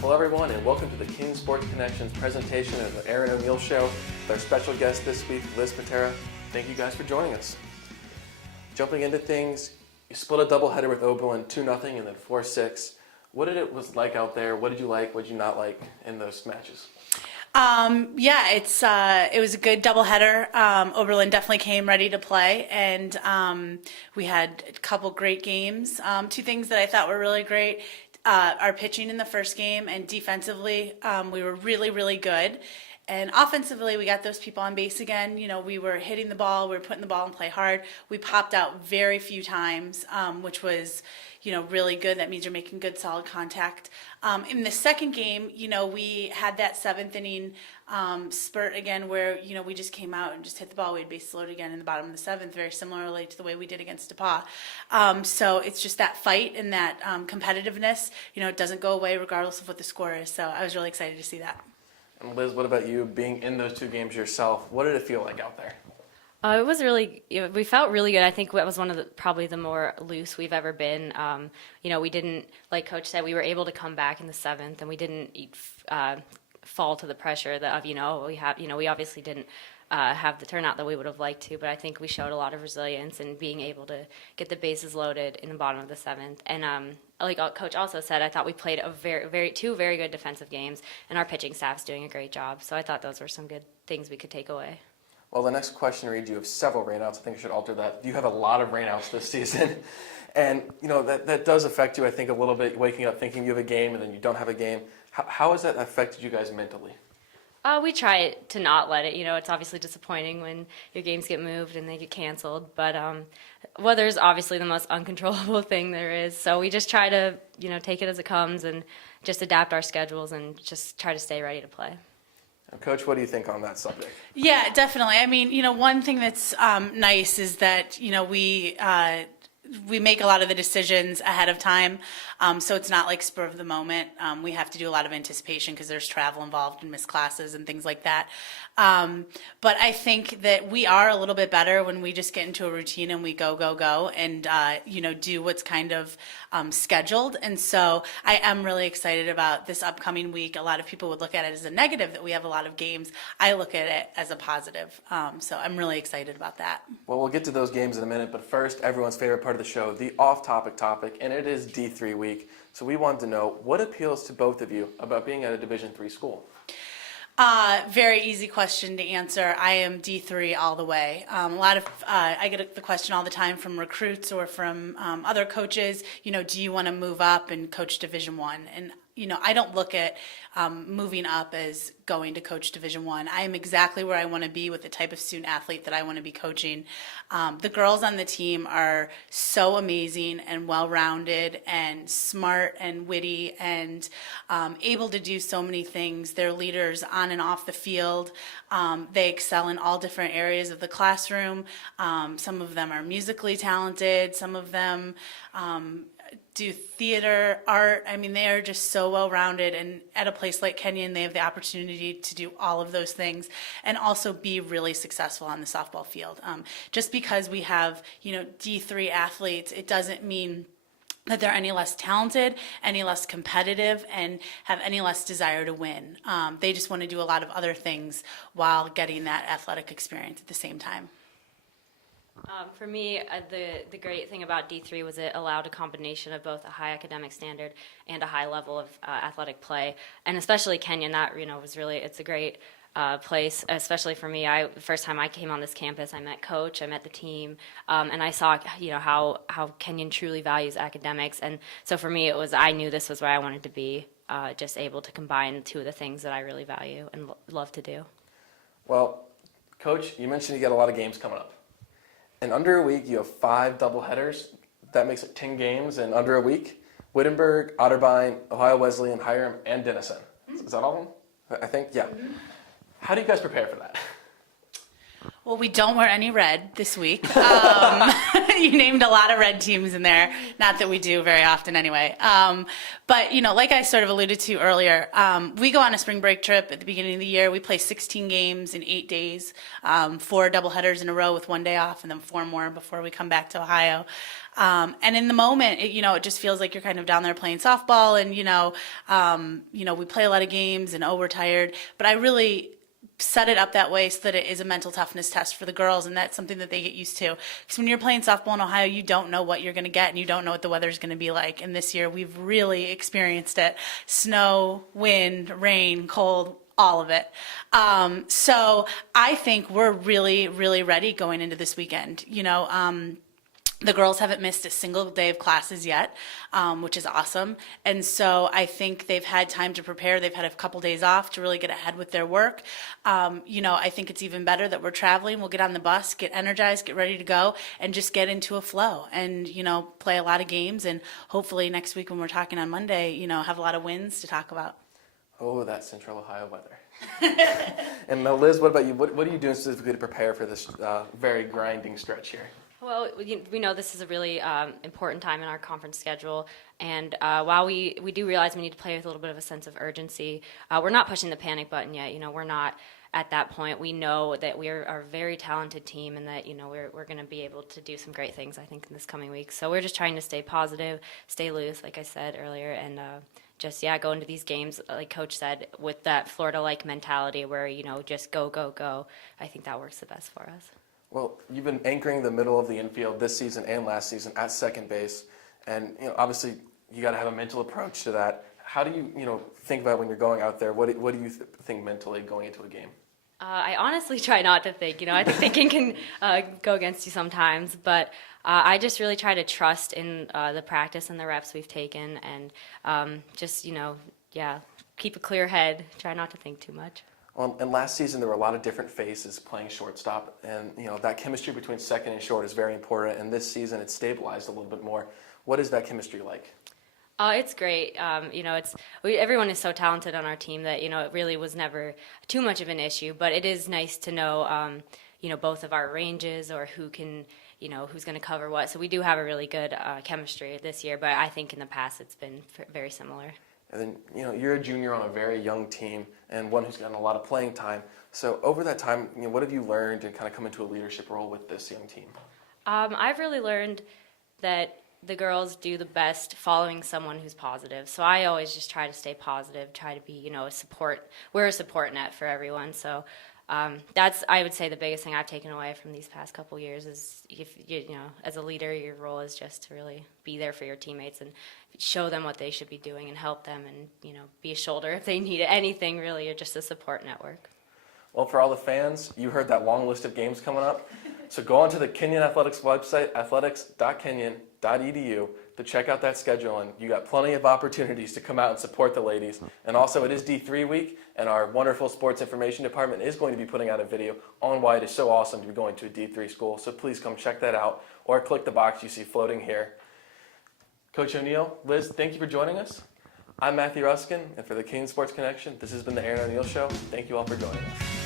Hello everyone and welcome to the King Sports Connections presentation of the Erin O'Neill Show with our special guest this week, Liz Paterra. Thank you guys for joining us. Jumping into things, you split a doubleheader with Oberlin 2-0 and then 4-6. What did it was like out there? What did you like? What did you not like in those matches? It was a good doubleheader. Oberlin definitely came ready to play, and we had a couple great games. Two things that I thought were really great. Our pitching in the first game, and defensively, we were really, really good. And offensively, we got those people on base again. You know, we were hitting the ball, we were putting the ball in play hard. We popped out very few times, which was, really good. That means you're making good, solid contact. In the second game, we had that seventh inning spurt again where, we just came out and just hit the ball. We had bases loaded again in the bottom of the seventh, very similarly to the way we did against DePauw. So it's just that fight and that competitiveness, it doesn't go away regardless of what the score is. So I was really excited to see that. And Liz, what about you being in those two games yourself? What did it feel like out there? It was really, we felt really good. I think that was one of probably the more loose we've ever been. We didn't, like Coach said, we were able to come back in the seventh, and we didn't fall to the pressure we obviously didn't have the turnout that we would have liked to, but I think we showed a lot of resilience in being able to get the bases loaded in the bottom of the seventh. And like Coach also said, I thought we played two very good defensive games, and our pitching staff's doing a great job. So I thought those were some good things we could take away. Well, the next question reads, you have several rainouts. I think I should alter that. You have a lot of rainouts this season. And, that does affect you, I think, a little bit, waking up thinking you have a game and then you don't have a game. How has that affected you guys mentally? We try to not let it. It's obviously disappointing when your games get moved and they get canceled. But weather is obviously the most uncontrollable thing there is. So we just try to, take it as it comes and just adapt our schedules and just try to stay ready to play. Coach, what do you think on that subject? Yeah, definitely. I mean, one thing that's nice is that, we make a lot of the decisions ahead of time, so it's not like spur of the moment. We have to do a lot of anticipation because there's travel involved and missed classes and things like that. But I think that we are a little bit better when we just get into a routine and we go, and, do what's kind of scheduled. And so I am really excited about this upcoming week. A lot of people would look at it as a negative that we have a lot of games. I look at it as a positive. So I'm really excited about that. Well, we'll get to those games in a minute, but first, everyone's favorite part of the show, the off-topic topic, and it is D3 week. So we wanted to know what appeals to both of you about being at a Division III school. Very easy question to answer. I am D3 all the way. I get the question all the time from recruits or from other coaches, do you want to move up and coach Division I? And, I don't look at moving up as going to coach Division I. I am exactly where I want to be with the type of student athlete that I want to be coaching. The girls on the team are so amazing and well-rounded and smart and witty and able to do so many things. They're leaders on and off the field. They excel in all different areas of the classroom. Some of them are musically talented. Some of them do theater, art. I mean, they are just so well-rounded, and at a place like Kenyon, they have the opportunity to do all of those things and also be really successful on the softball field. Just because we have, D3 athletes, it doesn't mean that they're any less talented, any less competitive, and have any less desire to win. They just want to do a lot of other things while getting that athletic experience at the same time. For me, the great thing about D3 was it allowed a combination of both a high academic standard and a high level of athletic play, and especially Kenyon. That was really, it's a great place, especially for me. The first time I came on this campus, I met Coach, I met the team, and I saw how Kenyon truly values academics. And so for me, I knew this was where I wanted to be, just able to combine two of the things that I really value and love to do. Well, Coach, you mentioned you got a lot of games coming up. In under a week, you have 5 doubleheaders. That makes it 10 games in under a week. Wittenberg, Otterbein, Ohio Wesleyan, Hiram, and Denison. Is that all of them? I think, yeah. Mm-hmm. How do you guys prepare for that? Well, we don't wear any red this week. You named a lot of red teams in there. Not that we do very often anyway. But, like I sort of alluded to earlier, we go on a spring break trip at the beginning of the year. We play 16 games in 8 days, 4 doubleheaders in a row with 1 day off, and then 4 more before we come back to Ohio. And in the moment, it just feels like you're kind of down there playing softball, and, we play a lot of games, and we're tired. But I really set it up that way so that it is a mental toughness test for the girls, and that's something that they get used to. Because when you're playing softball in Ohio, you don't know what you're going to get, and you don't know what the weather's going to be like. And this year, we've really experienced it. Snow, wind, rain, cold, all of it. So I think we're really, really ready going into this weekend. The girls haven't missed a single day of classes yet, which is awesome. And so I think they've had time to prepare. They've had a couple days off to really get ahead with their work. I think it's even better that we're traveling. We'll get on the bus, get energized, get ready to go, and just get into a flow and, play a lot of games. And hopefully next week when we're talking on Monday, have a lot of wins to talk about. Oh, that Central Ohio weather. And now, Liz, what about you? What are you doing specifically to prepare for this very grinding stretch here? Well, we know this is a really important time in our conference schedule, and while we do realize we need to play with a little bit of a sense of urgency, we're not pushing the panic button yet. We're not at that point. We know that we're a very talented team, and that we're going to be able to do some great things, I think, in this coming week. So we're just trying to stay positive, stay loose, like I said earlier, and just go into these games, like Coach said, with that Florida-like mentality where just go, go, go. I think that works the best for us. Well, you've been anchoring the middle of the infield this season and last season at second base, and obviously you got to have a mental approach to that. How do you think about when you're going out there? What do you think mentally going into a game? I honestly try not to think. I think thinking can go against you sometimes, but I just really try to trust in the practice and the reps we've taken, and just keep a clear head. Try not to think too much. Well, and last season there were a lot of different faces playing shortstop, and that chemistry between second and short is very important. And this season it's stabilized a little bit more. What is that chemistry like? It's great. Everyone is so talented on our team that it really was never too much of an issue. But it is nice to know both of our ranges, or who can who's going to cover what. So we do have a really good chemistry this year. But I think in the past it's been very similar. And then, you're a junior on a very young team and one who's gotten a lot of playing time. So over that time, what have you learned and kind of come into a leadership role with this young team? I've really learned that the girls do the best following someone who's positive. So I always just try to stay positive, try to be, a support. We're a support net for everyone. So that's, I would say, the biggest thing I've taken away from these past couple years is, if as a leader, your role is just to really be there for your teammates and show them what they should be doing and help them, and be a shoulder if they need anything. Really, you're just a support network. Well, for all the fans, you heard that long list of games coming up. So go onto the Kenyon Athletics website, athletics.kenyon.edu, to check out that schedule, and you got plenty of opportunities to come out and support the ladies. And also, it is D3 week, and our wonderful sports information department is going to be putting out a video on why it is so awesome to be going to a D3 school. So please come check that out, or click the box you see floating here. Coach O'Neill, Liz, thank you for joining us. I'm Matthew Ruskin, and for the King Sports Connection, this has been the Erin O'Neill Show. Thank you all for joining us.